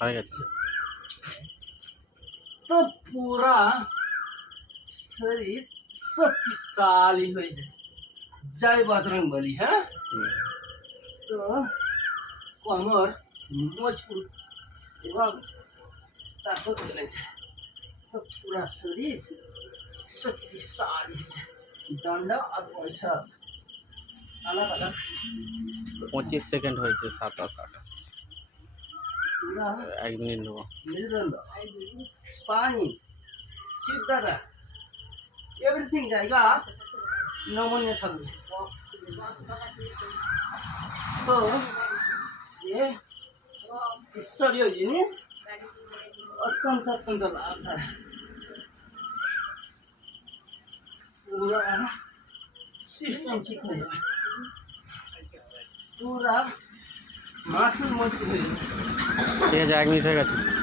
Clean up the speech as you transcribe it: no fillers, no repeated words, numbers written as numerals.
হয়ে গেছে। तो पूरा शरीर शक्तिशाली हो जाए। जय बजरंग बली है। तो कमर मजबूत एवं ताकत मिले जाए तो पूरा शरीर शक्तिशाली हो जाए। डंडा और बैठक अलग अलग 25 সেকেন্ড হয়েছে, 27 28 पूरा 1 মিনিট নেবো। मेरुदंड स्पाइन चित्तरा एवरीथिंग जाएगा नमूने থাকবে। तो ये ईश्वरीय जिनिस अत्यंत अत्यंत लाभदायक। पूरा सिस्टम ठीक हो जाए, पूरा मासल मजबूत हो जाए। ঠিক আছে, 1 মিনিট হয়ে গেছে।